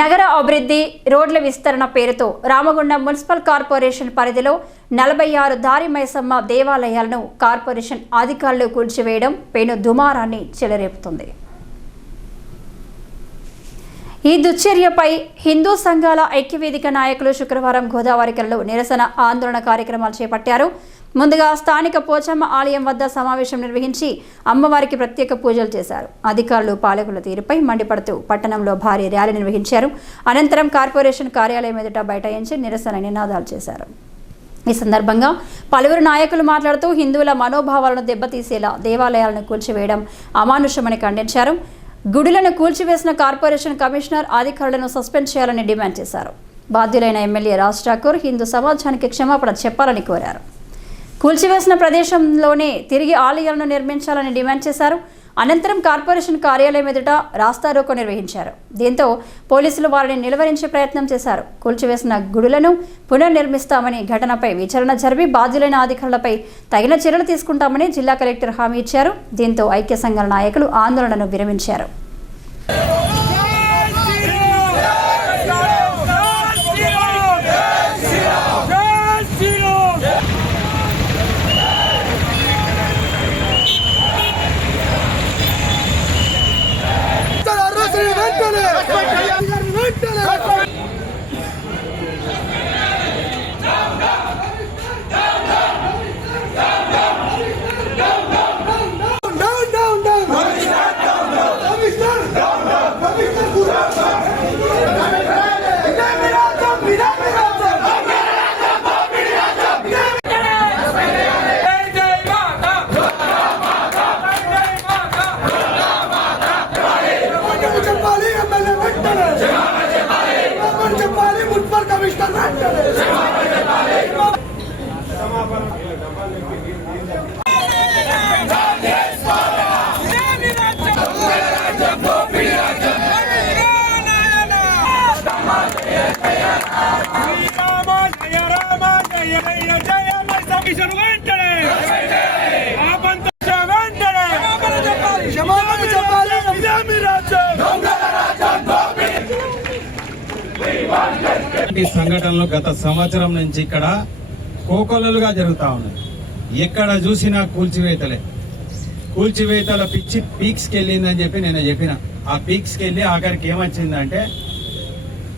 నగర అభివృద్ధి రోడ్ల విస్తరణ పేరుతో రామగుండం మున్సిపల్ కార్పొరేషన్ పరిధిలో నలభై ఆరు దారి మైసమ్మ దేవాలయాలను కార్పొరేషన్ అధికారులు కూల్చివేయడం పెను దుమారాన్ని చెలరేపుతుంది. ఈ దుశ్చర్యపై హిందూ సంఘాల ఐక్యవేదిక నాయకులు శుక్రవారం గోదావరికలలో నిరసన ఆందోళన కార్యక్రమాలు చేపట్టారు. ముందుగా స్థానిక పోచమ్మ ఆలయం వద్ద సమావేశం నిర్వహించి అమ్మవారికి ప్రత్యేక పూజలు చేశారు. అధికారులు పాలకుల తీరుపై మండిపడుతూ పట్టణంలో భారీ ర్యాలీ నిర్వహించారు. అనంతరం కార్పొరేషన్ కార్యాలయం ఎదుట బైఠాయించి నిరసన నినాదాలు చేశారు. ఈ సందర్భంగా పలువురు నాయకులు మాట్లాడుతూ హిందువుల మనోభావాలను దెబ్బతీసేలా దేవాలయాలను కూల్చివేయడం అమానుషమని ఖండించారు. గుడులను కూల్చివేసిన కార్పొరేషన్ కమిషనర్ అధికారులను సస్పెండ్ చేయాలని డిమాండ్ చేశారు. బాధ్యులైన ఎమ్మెల్యే రాజ్ ఠాకూర్ హిందూ సమాజానికి క్షమాపణ చెప్పాలని కోరారు. కూల్చివేసిన ప్రదేశంలోనే తిరిగి ఆలయాలను నిర్మించాలని డిమాండ్ చేశారు. అనంతరం కార్పొరేషన్ కార్యాలయం ఎదుట రాస్తారోకో నిర్వహించారు. దీంతో పోలీసులు వారిని నిలువరించే ప్రయత్నం చేశారు. కూల్చివేసిన గుడులను పునర్నిర్మిస్తామని ఘటనపై విచారణ జరిపి బాధ్యులైన అధికారులపై తగిన చర్యలు తీసుకుంటామని జిల్లా కలెక్టర్ హామీ ఇచ్చారు. దీంతో ఐక్య సంఘాల నాయకులు ఆందోళనను విరమించారు అరెస్ట్ వెంటనే వెంటనే down down down commissioner commissioner చెప్పాలి ఎమ్మెల్యే జయ చెప్పాలి జయ జయ జయ వెంటనే ఇలాంటి సంఘటనలు గత సంవత్సరం నుంచి ఇక్కడ కోకొల్లలుగా జరుగుతూ ఉన్నాయి. ఎక్కడ చూసినా కూల్చివేతలే. కూల్చివేతల పిచ్చి పీక్స్కి వెళ్ళిందని చెప్పి నేను చెప్పిన. ఆ పీక్స్కి వెళ్ళి ఆఖరికి ఏమొచ్చిందంటే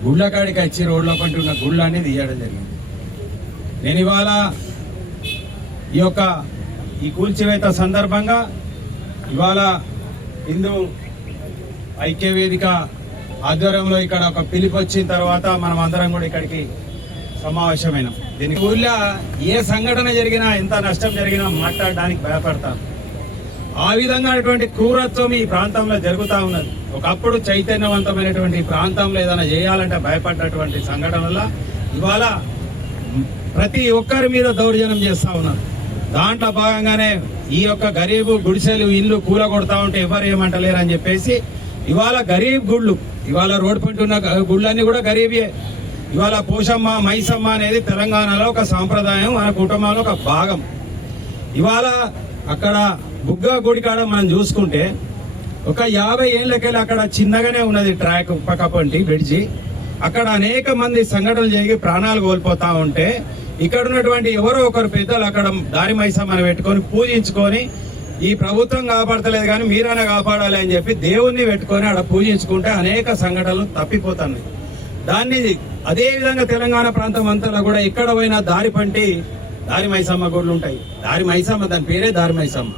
గుళ్ళకాడికి వచ్చి రోడ్ల పంటి ఉన్న గుళ్ళ అనేది తీయడం జరిగింది. నేను ఇవాళ ఈ యొక్క ఈ కూల్చివేత సందర్భంగా ఇవాళ హిందూ ఐక్య వేదిక ఆధ్వర్యంలో ఇక్కడ ఒక పిలుపు వచ్చిన తర్వాత మనం అందరం కూడా ఇక్కడికి సమావేశమైన. దీని ఊళ్ళో ఏ సంఘటన జరిగినా ఎంత నష్టం జరిగినా మాట్లాడడానికి భయపడతారు. ఆ విధంగా అటువంటి క్రూరత్వం ఈ ప్రాంతంలో జరుగుతూ ఉన్నది. ఒకప్పుడు చైతన్యవంతమైనటువంటి ప్రాంతంలో ఏదైనా చేయాలంటే భయపడ్డటువంటి సంఘటన వల్ల ఇవాళ ప్రతి ఒక్కరి మీద దౌర్జన్యం చేస్తూ ఉన్నారు. దాంట్లో భాగంగానే ఈ యొక్క గరీబు గుడిసెలు ఇల్లు కూల కొడతా ఉంటే ఎవరు ఏమంటలేరు అని చెప్పేసి ఇవాళ గరీబ్ గుళ్ళు ఇవాళ రోడ్ పంట ఉన్న గుళ్ళన్నీ కూడా గరీబే ఇవాళ పోషమ్మ మైసమ్మ అనేది తెలంగాణలో ఒక సాంప్రదాయం మన కుటుంబంలో ఒక భాగం. ఇవాళ అక్కడ బుగ్గ గుడి కాడ మనం చూసుకుంటే ఒక యాభై ఏళ్ళకెళ్ళి అక్కడ చిన్నగానే ఉన్నది ట్రాక్ పక్కపంటి బ్రిడ్జి. అక్కడ అనేక మంది సంఘటనలు జరిగి ప్రాణాలు కోల్పోతా ఉంటే ఇక్కడ ఉన్నటువంటి ఎవరో ఒకరు పెద్దలు అక్కడ దారి మైసమ్మని పెట్టుకొని పూజించుకొని ఈ ప్రభుత్వం కాపాడతలేదు కానీ మీరైనా కాపాడాలి అని చెప్పి దేవుణ్ణి పెట్టుకొని అక్కడ పూజించుకుంటే అనేక సంఘటనలు తప్పిపోతున్నాయి. దాన్ని అదే విధంగా తెలంగాణ ప్రాంతం అంతా కూడా ఎక్కడ పోయినా దారి పంటి దారి మైసమ్మ గుళ్ళు ఉంటాయి. దారి మైసమ్మ దాని పేరే దారి మైసమ్మ.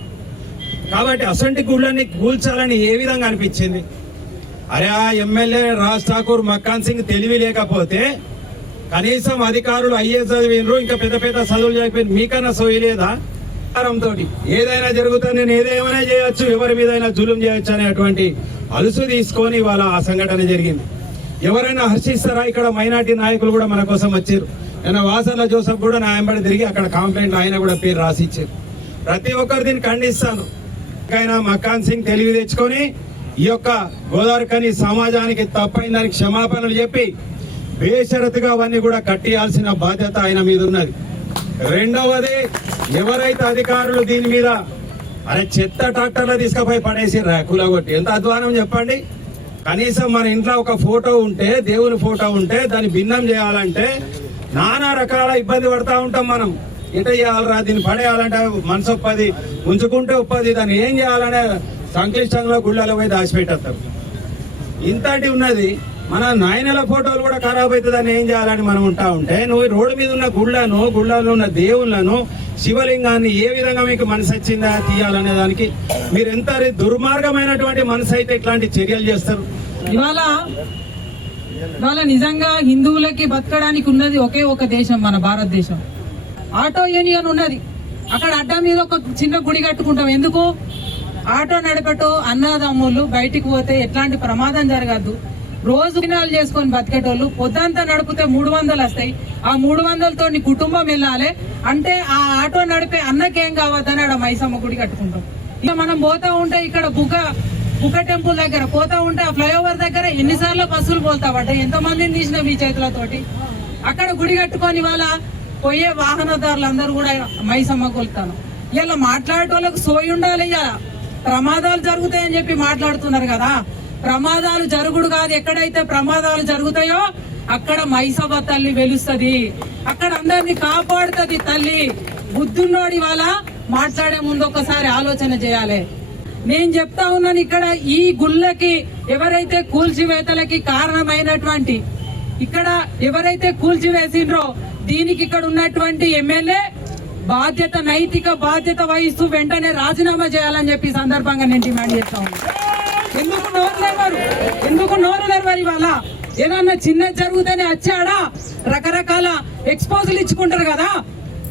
కాబట్టి అసంటి గుళ్ళని కూల్చాలని ఏ విధంగా అనిపించింది? అరే ఆ ఎమ్మెల్యే రాజ్ ఠాకూర్ మక్కాన్ సింగ్ తెలివి లేకపోతే కనీసం అధికారులు ఐఏఎస్ చదివినరు ఇంకా పెద్ద పెద్ద చదువులు చదివిన మీకన్నా సోయి లేదా? తోటి ఏదైనా జరుగుతా నేను ఏదేమైనా చేయొచ్చు ఎవరి మీద జులుం చేయొచ్చు అనేటువంటి అలుసు తీసుకొని వాళ్ళ ఆ సంఘటన జరిగింది. ఎవరైనా హర్షిస్తారా? ఇక్కడ మైనార్టీ నాయకులు కూడా మన కోసం వచ్చారు. నేను వాసర్ల జోసఫ్ కూడా నా వెంబడి తిరిగి అక్కడ కాంప్లైంట్ ఆయన కూడా పేరు రాసిచ్చారు. ప్రతి ఒక్కరు దీన్ని ఖండిస్తాను. ఆయన మకాన్ సింగ్ తెలివి తెచ్చుకొని ఈ యొక్క గోదావరికని సమాజానికి తప్పైందని క్షమాపణలు చెప్పి బేషరతుగా అవన్నీ కూడా కట్టియాల్సిన బాధ్యత ఆయన మీద ఉన్నది. రెండవది ఎవరైతే అధికారులు దీని మీద అరే చెత్త ట్రాక్టర్లో తీసుకుపోయి పడేసి ర్యాకులో కొట్టి ఎంత అధ్వానం చెప్పండి? కనీసం మన ఇంట్లో ఒక ఫోటో ఉంటే దేవుని ఫోటో ఉంటే దాన్ని భిన్నం చేయాలంటే నానా రకాల ఇబ్బంది పడతా ఉంటాం మనం. ఎంత చేయాలరా దీన్ని పడేయాలంటే మనసు ఒప్పది ఉంచుకుంటే ఒప్పది దాన్ని ఏం చేయాలనే సంక్లిష్టంగా గుళ్ళలో పోయి దాచిపెట్టేస్తారు ఇంతటి ఉన్నది మన నాయనల ఫోటోలు కూడా ఖరాబ్ అవుతుందని ఏం చేయాలని మనం ఉంటా ఉంటే నువ్వు రోడ్డు మీద ఉన్న గుళ్ళను గుళ్ళలో ఉన్న దేవుళ్ళను శివలింగాన్ని ఏ విధంగా మీకు మనసు వచ్చిందా తీయాలనే దానికి మీరు ఎంత దుర్మార్గమైనటువంటి మనసు అయితే ఇట్లాంటి చర్యలు చేస్తారు? ఇవాళ ఇవాళ నిజంగా హిందువులకి బతకడానికి ఉన్నది ఒకే ఒక దేశం మన భారతదేశం. ఆటో యూనియన్ ఉన్నది. అక్కడ అడ్డా మీద ఒక చిన్న గుడి కట్టుకుంటాం. ఎందుకు? ఆటో నడపటో అన్నదమ్ములు బయటికి పోతే ఎట్లాంటి ప్రమాదం జరగద్దు. రోజు దినాలు చేసుకొని బతికేటోళ్ళు పొద్దంతా నడిపితే మూడు వందలు వస్తాయి. ఆ మూడు వందలతో నీ కుటుంబం వెళ్ళాలి. అంటే ఆ ఆటో నడిపే అన్నకేం కావద్దని ఆడ మైసమ్మ గుడి కట్టుకుంటాం. ఇక మనం పోతా ఉంటే ఇక్కడ బుక బుక టెంపుల్ దగ్గర పోతా ఉంటే ఆ ఫ్లైఓవర్ దగ్గర ఎన్నిసార్లు బస్సులు పోతావట ఎంత మందిని తీసిన మీ చేతులతోటి? అక్కడ గుడి కట్టుకొని వాళ్ళ పోయే వాహనదారులందరూ కూడా మైసమ్మ కొలుతాను. ఇలా మాట్లాడేటోళ్ళకి సోయి ఉండాలి ఇలా ప్రమాదాలు జరుగుతాయని చెప్పి మాట్లాడుతున్నారు కదా. ప్రమాదాలు జరుగుడు కాదు. ఎక్కడైతే ప్రమాదాలు జరుగుతాయో అక్కడ మైసమ్మ తల్లి వెలుస్తుంది. అక్కడ అందరిని కాపాడుతుంది తల్లి. బుద్ధున్నోడి వాళ్ళ మాట్లాడే ముందు ఒకసారి ఆలోచన చేయాలి. నేను చెప్తా ఉన్నాను ఇక్కడ ఈ గుళ్ళకి ఎవరైతే కూల్చివేతలకి కారణమైనటువంటి ఇక్కడ ఎవరైతే కూల్చివేసిండ్రో దీనికి ఇక్కడ ఉన్నటువంటి ఎమ్మెల్యే బాధ్యత నైతిక బాధ్యత వహిస్తూ వెంటనే రాజీనామా చేయాలని చెప్పి సందర్భంగా నేను డిమాండ్ చేస్తా ఉన్నాను. ఎందుకు నోరు లేవారు ఎందుకు నోరు లేవారు ఇవాళ? ఏదన్నా చిన్న జరుగుతూనే వచ్చాడా? రకరకాల ఎక్స్పోజులు ఇచ్చుకుంటారు కదా.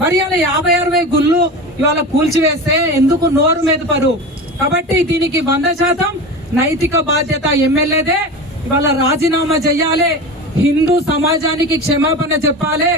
మరి అలా యాభై అరవై గుళ్ళు ఇవాళ కూల్చివేస్తే ఎందుకు నోరు మెదపరు? కాబట్టి దీనికి వంద శాతం నైతిక బాధ్యత ఎమ్మెల్యేదే. ఇవాళ రాజీనామా చెయ్యాలి హిందూ సమాజానికి క్షమాపణ చెప్పాలి.